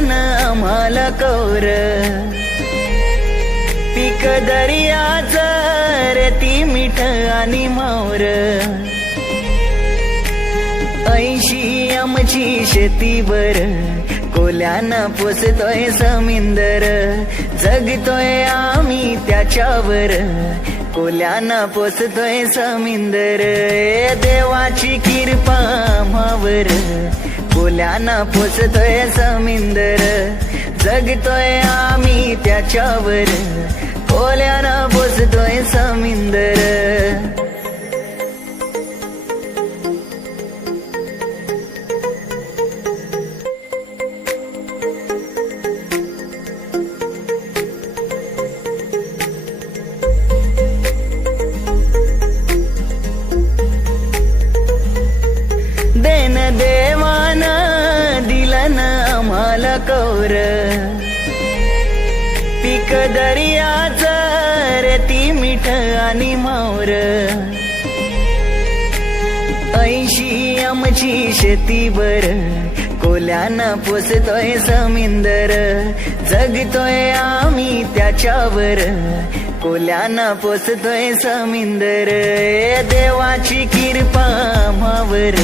दिलन आम्हाला कौर, पीक दर्याचं रेती मीठ आणि मावर, 80 आमची शेतीवर, कोल्यानं पोसतोय समिंदर, जगतोय आम्ही त्याच्यावर, कोल्यानं पोसतोय समिंदर, देवाची कृपा आम्हावर, कोल्यानं पोसतोय समिंदर, जगतोय आम्ही त्याच्यावर, कोल्यानं पोसतोय समिंदर। देन देवान दिलन आम्हाला कौर, पीक दर्याचं रेती मीठ आणि मावर, 80 आमची शेतीवर, कोल्यानं पोसतोय समिंदर, जगतोय आम्ही त्याच्यावर, कोल्यानं पोसतोय समिंदर, देवाची कृपा आम्हावर,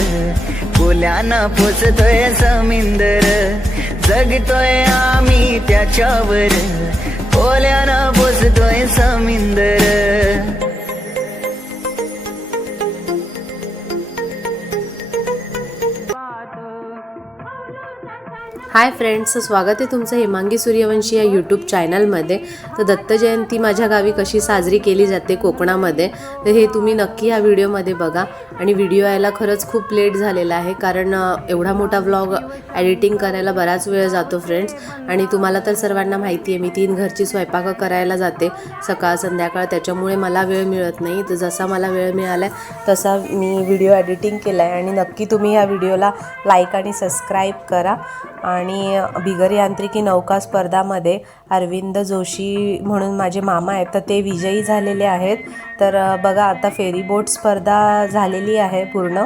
कोल्यानं पोसतोय समिंदर, जगतोय आम्ही त्याच्यावर, कोल्यानं पोसतोय समिंदर। हाय फ्रेंड्स, स्वागत आहे तुमचं हेमांगी सूर्यवंशी या यूट्यूब चॅनलमध्ये। तर दत्त जयंती माझ्या गावी कशी साजरी केली जाते कोकणामध्ये, तर हे तुम्ही नक्की या व्हिडिओमध्ये बघा। आणि व्हिडिओ यायला खरंच खूप लेट झालेला आहे, कारण एवढा मोठा व्लॉग एडिटिंग करायला बराच वेळ जातो फ्रेंड्स। आणि तुम्हाला तर सर्वांना माहिती आहे, मी 3 घरची स्वयंपाक करायला जाते सकाळ संध्याकाळ, त्याच्यामुळे मला वेळ मिळत नाही। तर जसा मला वेळ मिळाला तसा मी व्हिडिओ एडिटिंग केला आहे। आणि नक्की तुम्ही ह्या व्हिडिओला लाईक आणि सबस्क्राईब करा। आणि बिगर यांत्रिकी नौका स्पर्धामध्ये अरविंद जोशी म्हणून माझे मामा आहेत, तर ते विजयी झालेले आहेत। तर बघा, आता फेरीबोट स्पर्धा झालेली आहे पूर्ण।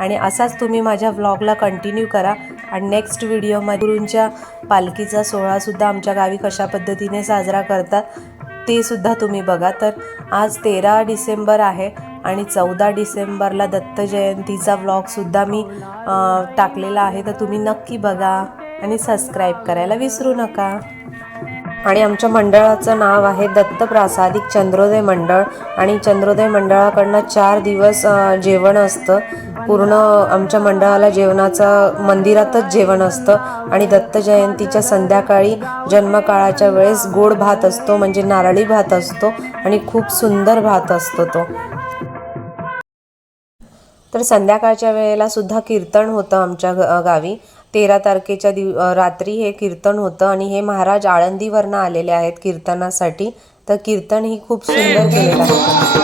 आणि असाच तुम्ही माझ्या व्लॉगला कंटिन्यू करा। आणि नेक्स्ट व्हिडिओमध्ये गुरूंच्या पालखीचा सोहळासुद्धा आमच्या गावी कशा पद्धतीने साजरा करतात ते सुद्धा तुम्ही बघा। तर आज 13 डिसेंबर आहे आणि 14 डिसेंबरला दत्त जयंतीचा व्लॉगसुद्धा मी टाकलेला आहे, तर तुम्ही नक्की बघा आणि सबस्क्राईब करायला विसरू नका। आणि आमच्या मंडळाचं नाव आहे दत्त प्रासादिक चंद्रोदय मंडळ। आणि चंद्रोदय मंडळाकडनं 4 दिवस जेवण असतं। पूर्ण आमच्या मंडळाला जेवणाचं मंदिरातच जेवण असतं। आणि दत्त जयंतीच्या संध्याकाळी जन्मकाळाच्या वेळेस गोड भात असतो, म्हणजे नारळी भात असतो आणि खूप सुंदर भात असतो तो। तर संध्याकाळच्या वेळेला सुद्धा कीर्तन होतं आमच्या गावी। 13 तारखेच्या रात्री हे कीर्तन होतं। आणि हे महाराज आळंदीवरनं आलेले आहेत कीर्तनासाठी, तर कीर्तन ही खूप सुंदर केलेलं आहे।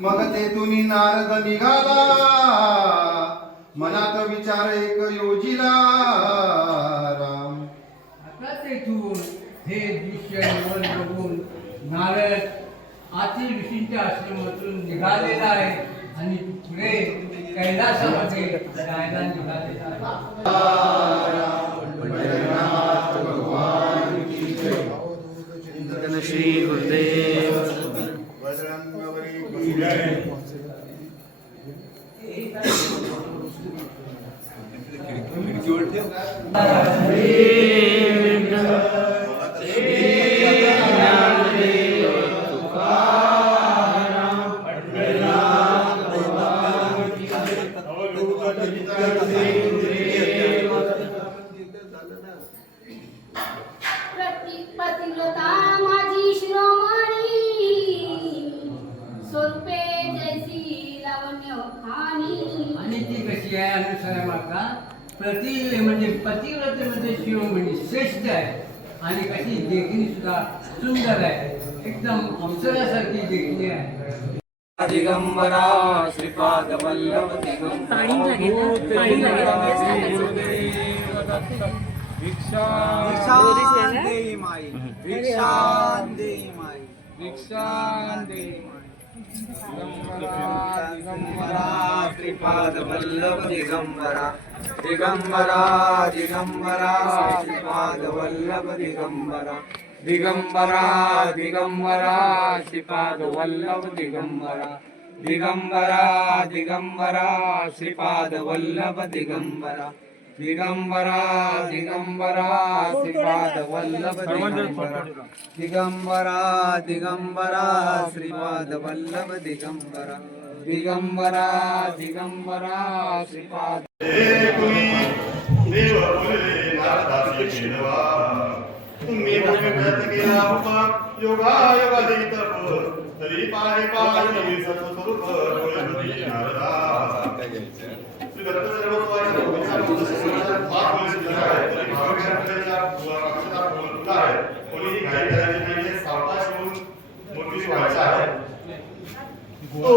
मग तेथून नारद निघाला, मनात विचार एक योजिला राम. आता तेथून हे दृश्य बघून नारद आतील ऋषींच्या आश्रमातून निघालेला आहे आणि पुढे कैलासामध्ये जायला निघालेला आहे. श्री गुरुदेव. पतिव्रता माझी शिरोमणी, स्वरूपे जैसी लावण्य खाणी. आणि ती कशी आहे अनुसया माता? म्हणजे पतिव्रतेमध्ये शिरोमणी श्रेष्ठ आहे आणि कशी देखणी सुद्धा सुंदर आहे, एकदम अप्सरासारखी देखणी आहे. दिगंबरा श्रीपाद वल्लभ भिक्षां देहि माई, भिक्षां देहि माई, भिक्षां देहि माई. दिगंबरा श्रीपाद वल्लभ दिगंबरा, दिगंबरा दिगंबरा श्रीपाद वल्लभ दिगंबरा, दिगंबरा दिगंबरा श्रीपाद वल्लभ दिगंबरा, दिगंबरा दिगंबरा श्रीपाद वल्लभ दिगंबरा, दिगंबरा दिगंबरा श्रीपाद वल्लभ दिगंबरा, दिगंबरा दिगंबरा श्रीपाद वल्लभ दिगंबरा, दिगंबरा दिगंबरा श्रीपाद. तुम्ही व्यक्त केला उपा योगायोगादी तप, तरी पाहे पाहि सत्स्वरूप होय नारदा. श्री दत्त सर्वस्वामी गोविंदा पुस्तकाचा भाग बोलत आहे, तरी भावनांच्या वाक्याचा बोलत आहे. कोणी घाई करायची नाही, सावकाश होऊन मोठी व्हायचं आहे. तो